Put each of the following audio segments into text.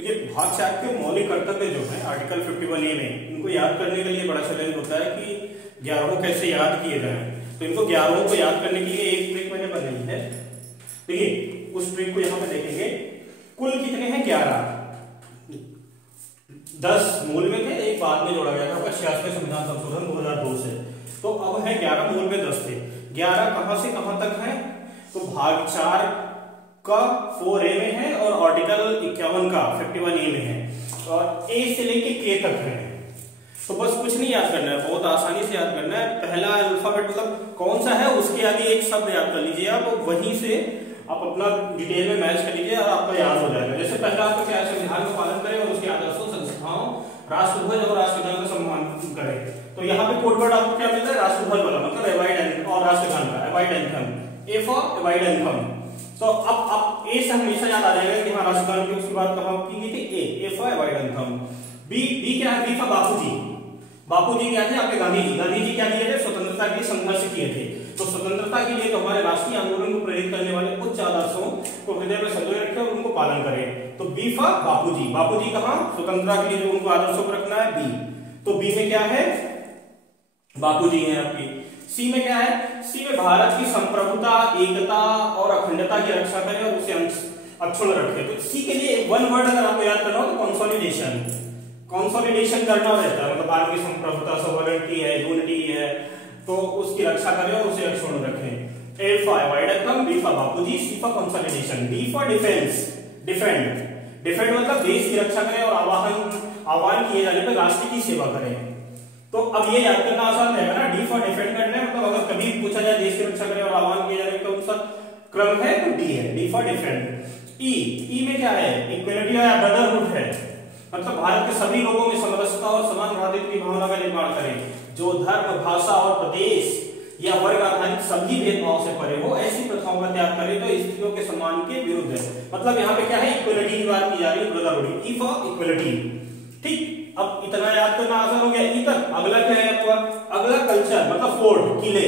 तो ये भाग 4 के मौलिक कर्तव्य जो है आर्टिकल 51A में, इनको याद करने के लिए बड़ा चैलेंज होता है कि 11 कैसे याद किए जाएं। तो इनको 11 को याद करने के लिए एक ट्रिक मैंने बनाई है। देखिए उस ट्रिक को यहाँ पे देखेंगे। कुल कितने हैं? 11। 10 मूल में थे, एक बाद में जोड़ा गया था 86वें संविधान संशोधन 2002 से। तो अब है 11, मूल में 10 थे। 11 कहां से कहां तक है? तो भाग 4 का 4A में है और आर्टिकल 51 का 51A में है और A से लेके K तक है। तो बस कुछ नहीं याद करना है, बहुत आसानी से याद करना है। पहला अल्फाबेट मतलब कौन सा है उसके आगे एक शब्द याद कर लीजिए आप, वहीं से आप अपना डिटेल में मैच कर लीजिए और आपका याद हो जाएगा। जैसे पहला आपका क्या है? संविधान का पालन करें और उसके आदर्शों, संस्थाओं, राष्ट्रध्वज और राष्ट्रगान का सम्मान करें। तो यहाँ पे कोड वर्ड आपको क्या मिलता है? राष्ट्रध्वज वाला, मतलब एवाइड और राष्ट्रगान का avoid anthem, A for avoid anthem. तो अब ए से हमेशा याद आ जाएगा कि हाँ राष्ट्रगान की उसकी बात कहाँ की गई थी? A for avoid anthem. B क्या है? बी फॉर बापूजी। बापूजी क्या थे? आपके गांधी जी। गांधी जी क्या किए थे? स्वतंत्रता के लिए संघर्ष किए थे। तो स्वतंत्रता के लिए तो हमारे राष्ट्रीय आंदोलन को प्रेरित करने वाले उच्च आदर्शों को हृदय में संजोए रखें और उनको पालन करें। तो बी फॉर बापूजी। बापूजी कहाँ? स्वतंत्रता के लिए जो उनको आदर्शों को रखना है, बी। तो बी में क्या है? बापूजी है आपकी। सी में क्या है? सी में भारत की संप्रभुता, एकता और अखंडता की रक्षा करें और उसे अक्षुण्ण रखें। तो सी के लिए वन वर्ड अगर आपको याद करना हो तो कंसोलिडेशन। कंसोलिडेशन करना रहता है, मतलब भारत की संप्रभुता, सॉवरेनिटी है, यूनिटी है, तो उसकी रक्षा करें और उसे अक्षुण्ण रखें। A for avoid anthem, B for Bapuji, C for consolidation, D for defence. Defend मतलब देश की रक्षा करें और आह्वान किए जाने पर राष्ट्र की सेवा करें। तो अब ये याद करना आसान रहेगा ना, डी फॉर डिफेंड करना है, मतलब अगर कभी पूछा जाए देश की रक्षा करें और आह्वान किए जाने का कौन सा क्रम है तो डी है, डी फॉर डिफेंड। ई में क्या है? इक्वलिटी या ब्रदरहुड है, मतलब भारत के सभी लोगों में समरसता और समान भ्रातृत्व की भावना का निर्माण करें, जो धर्म, भाषा और प्रदेश या वर्ग आधारित सभी भेदभाव से परे हो, ऐसी प्रथाओं का त्याग करे जो स्त्रियों के सम्मान के विरुद्ध है। मतलब यहाँ पे क्या है? इक्वलिटी की बात की जा रही है, ब्रदरहुड। E for equality. ठीक, अब इतना याद करना आसान हो गया। ई तक अगला क्या है आपका? अगला कल्चर, मतलब फोर्ट, किले।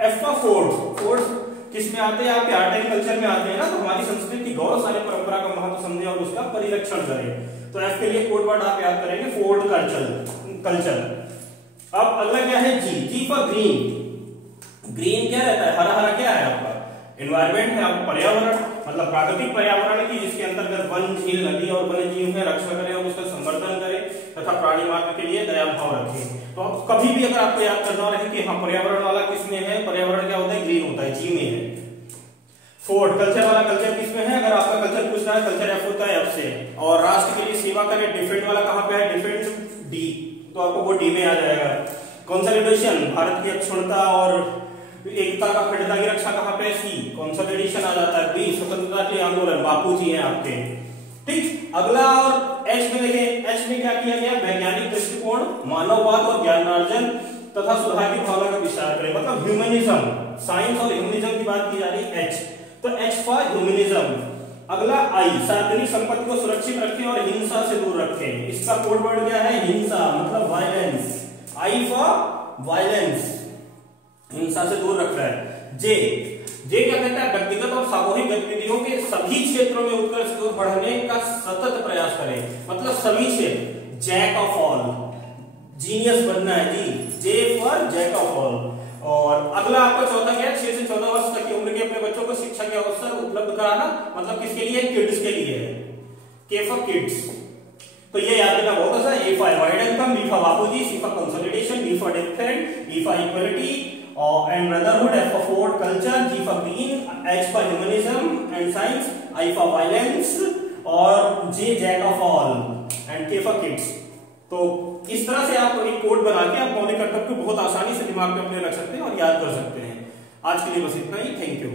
एफ का फोर्ट किस में आते हैं? आपके आर्ट एंड कल्चर में आते हैं ना। तो हमारी संस्कृति, गौरवशाली परंपरा का महत्व समझे और उसका परिरक्षण करें। तो एफ के लिए कोड वर्ड आप याद करेंगे फोर्ट कल्चर। अब अगला क्या है? जी फॉर ग्रीन। ग्रीन क्या रहता है? हरा हरा क्या है आपका? एनवायरमेंट है, आपका पर्यावरण, मतलब प्राकृतिक पर्यावरण की, जिसके अंतर्गत वन, झील, नदी और वन्य जीव है रक्षा करें और उसका संवर्धन करें तथा प्राणी मात्र के लिए दया भाव रखें। तो कभी भी अगर आपको याद करना रहे कि हाँ पर्यावरण वाला किसमें है? पर्यावरण क्या होता है? ग्रीन होता है, जी में है। फोर्ट कल्चर वाला कल्चर किसमें है? अगर आपका कल्चर पूछ रहा है, कल्चर एफ होता है, एफ से। और राष्ट्र के लिए सेवा करें, डिफेंड वाला कहां पे है? Defend, D. तो आपको वो डी में आ जाएगा। कंसोलिडेशन, भारत की अक्षुण्णता और एकता का, अखंडता की रक्षा कहां पे? सी। कंसोलिडेशन आ जाता है। बी स्वतंत्रता के आंदोलन, बापूजी हैं आपके। ठीक, अगला और एच में देखें। एच में क्या किया गया? वैज्ञानिक दृष्टिकोण, मानववाद और ज्ञानार्जन तथा सुधार की भावना का विस्तार करें, मतलब ह्यूमनिज्म, साइंस और ह्यूमनिज्म की बात की जा रही है। एच तो एच फॉर ह्यूमनिज्म। अगला आई, सार्वजनिक संपत्ति को सुरक्षित रखें और हिंसा से दूर रखें। इसका कोड वर्ड क्या है? हिंसा, मतलब वायलेंस। आई फॉर वायलेंस, हिंसा से दूर रख रहा है। जे क्या कहता है? व्यक्तिगत और सामूहिक गतिविधियों के सभी क्षेत्रों में उत्कर्ष की ओर बढ़ने का सतत प्रयास करें, मतलब सभी क्षेत्र। जैक ऑफ ऑल, जीनियस बनना है जी, J for jack of all. और अगला आपका चौथा क्या है? 6 से 14 वर्ष तक की उम्र के अपने बच्चों को शिक्षा के अवसर उपलब्ध कराना, मतलब किसके लिए? किड्स के लिए, के फॉर किड्स। तो ये याद रखना बहुत आसान है। A for avoid anthem, B for Bapuji, C for consolidation, D for defend, E for equality and brotherhood, F for food culture, G for green, H for humanism and science, I for violence और J jack of all and K for kids। तो इस तरह से आप एक code बना के आप मौलिक कर्तव्य को बहुत आसानी से दिमाग में अपने रख सकते हैं और याद कर सकते हैं। आज के लिए बस इतना ही। Thank you.